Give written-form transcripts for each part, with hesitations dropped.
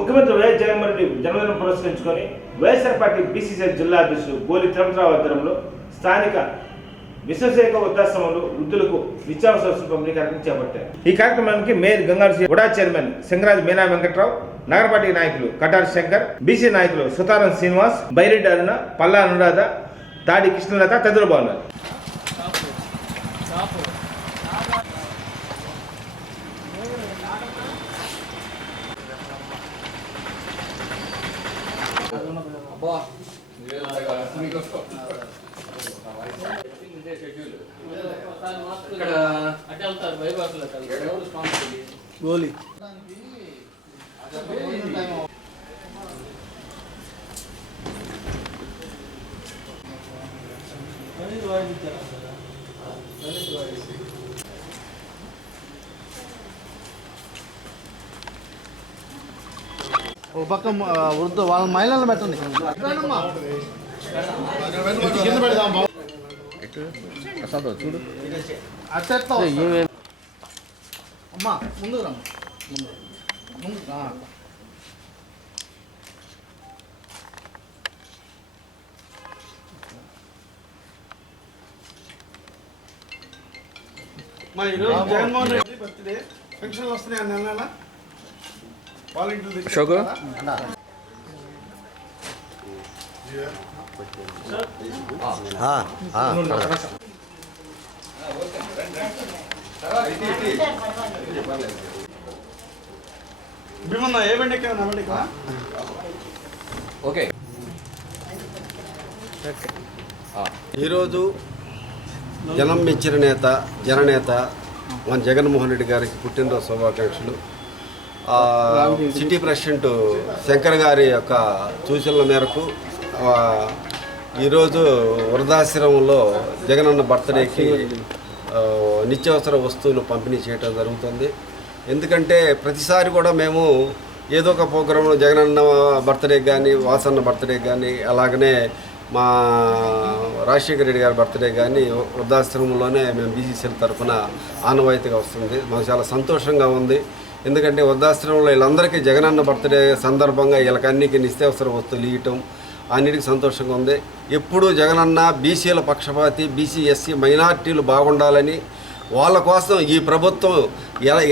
ముఖ్యమంత్రి వైఎస్ జగన్మోహన్ రెడ్డి జన్మదినం పురస్కరించుకొని వైఎస్ఆర్ పార్టీ బీసీసీ జిల్లా అధ్యక్షుడు గోలి తిరుపతిరావు ఆధ్వర్యంలో స్థానిక విశ్వసేక వృద్ధాశ్రమంలో వృద్ధులకు నిత్యావసర వస్తువుల పంపిణీ కార్యక్రమం చేపట్టారు. ఈ కార్యక్రమానికి మేయర్ గంగారు ఉడా చైర్మన్ సింగరాజ్ మీనా వెంకట్రావు, నగర పార్టీ నాయకులు కటారి శంకర్, బీసీ నాయకులు సుతారం శ్రీనివాస్, బైరెడ్డి అరుణ, పల్లా అనురాధ, దాడి కృష్ణలత తదితరులు బాగున్నారు. గోలి ఓ పక్క వృద్ధ వాళ్ళ మహిళలు పెట్టండి. చూడు అమ్మా ముందు రమ్మ ముందు మా ఈరోజు జగన్మోహన్ రెడ్డి బర్త్డే పెన్షన్లు వస్తున్నాయి అన్న నెల వాలంటీర్లు భీమన్న ఏ బండి ఎక్కా నా బండి ఎక్కా ఓకే. ఈరోజు జనం మెచ్చిన నేత జననేత మన జగన్మోహన్ రెడ్డి గారికి పుట్టినరోజు శుభాకాంక్షలు. సిటీ ప్రెసిడెంట్ శంకర్ గారి యొక్క సూచనల మేరకు ఈరోజు వృద్ధాశ్రమంలో జగనన్న బర్త్డేకి నిత్యావసర వస్తువులు పంపిణీ చేయడం జరుగుతుంది. ఎందుకంటే ప్రతిసారి కూడా మేము ఏదో ఒక ప్రోగ్రాంలో జగనన్న బర్త్డేకి కానీ, వాసన్న బర్త్డేకి కానీ, అలాగనే మా రాజశేఖర రెడ్డి గారి బర్త్డే కానీ వృద్ధాశ్రమంలోనే మేము బీసీసీల తరఫున ఆనవాయితీగా వస్తుంది. మాకు చాలా సంతోషంగా ఉంది. ఎందుకంటే వృద్ధాశ్రమంలో వీళ్ళందరికీ జగనన్న బర్త్డే సందర్భంగా వీళ్ళకి అన్నికి నిత్యావసర వస్తువులు ఇవ్వటం అన్నిటికీ సంతోషంగా ఉంది. ఎప్పుడూ జగనన్న బీసీల పక్షపాతి, బీసీ ఎస్సీ మైనార్టీలు బాగుండాలని వాళ్ళ కోసం ఈ ప్రభుత్వం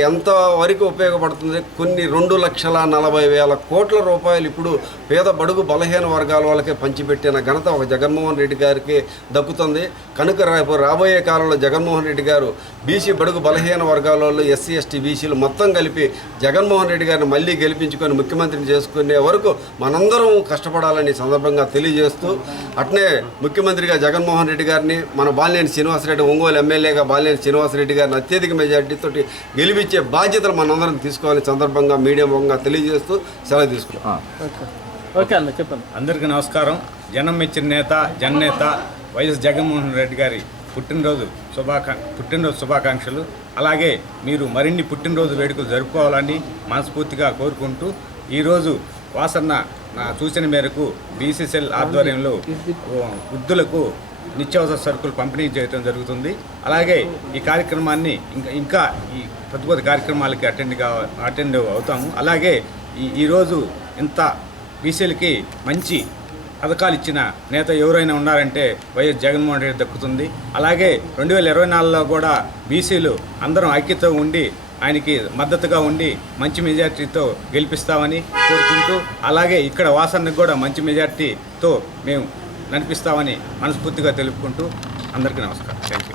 ఎంతవరకు ఉపయోగపడుతుంది. కొన్ని 2,40,000 కోట్ల రూపాయలు ఇప్పుడు పేద బడుగు బలహీన వర్గాల వాళ్ళకే పంచిపెట్టిన ఘనత ఒక జగన్మోహన్ రెడ్డి గారికి దక్కుతుంది. కనుక రాబోయే కాలంలో జగన్మోహన్ రెడ్డి గారు బీసీ బడుగు బలహీన వర్గాల వాళ్ళు, ఎస్సీ ఎస్టీ బీసీలు మొత్తం కలిపి జగన్మోహన్ రెడ్డి గారిని మళ్ళీ గెలిపించుకొని ముఖ్యమంత్రిని చేసుకునే వరకు మనందరం కష్టపడాలని సందర్భంగా తెలియజేస్తూ, అట్నే ముఖ్యమంత్రిగా జగన్మోహన్ రెడ్డి గారిని మన బాలినేని శ్రీనివాసరెడ్డి, ఒంగోలు ఎమ్మెల్యేగా బాలినేని శ్రీనివాసరెడ్డి గారిని అత్యధిక మెజార్టీతో గెలిపించే బాధ్యతలు మనందరం తీసుకోవాలని సందర్భంగా మీడియా ముఖంగా తెలియజేస్తూ సెలవు తీసుకున్నాం. చెప్పండి. అందరికీ నమస్కారం. జనం మెచ్చిన నేత జననేత వైఎస్ జగన్మోహన్ రెడ్డి గారి పుట్టినరోజు శుభాకాంక్షలు. అలాగే మీరు మరిన్ని పుట్టినరోజు వేడుకలు జరుపుకోవాలని మనస్ఫూర్తిగా కోరుకుంటూ, ఈరోజు వాసన్న నా సూచన మేరకు బీసీసీఎల్ ఆధ్వర్యంలో వృద్ధులకు నిత్యావసర సరుకులు పంపిణీ చేయడం జరుగుతుంది. అలాగే ఈ కార్యక్రమాన్ని ఇంకా ఈ పెద్ద కార్యక్రమాలకి అటెండ్ అవుతాము. అలాగే ఈరోజు ఇంత బీసీలకి మంచి పథకాలు ఇచ్చిన నేత ఎవరైనా ఉన్నారంటే వైఎస్ జగన్మోహన్ రెడ్డి దక్కుతుంది. అలాగే 2024లో కూడా బీసీలు అందరం ఐక్యతో ఉండి ఆయనకి మద్దతుగా ఉండి మంచి మెజార్టీతో గెలిపిస్తామని కోరుకుంటూ, అలాగే ఇక్కడ వాసన్నకు కూడా మంచి మెజార్టీతో మేము నడిపిస్తామని మనస్ఫూర్తిగా తెలుపుకుంటూ అందరికీ నమస్కారం. Thank you.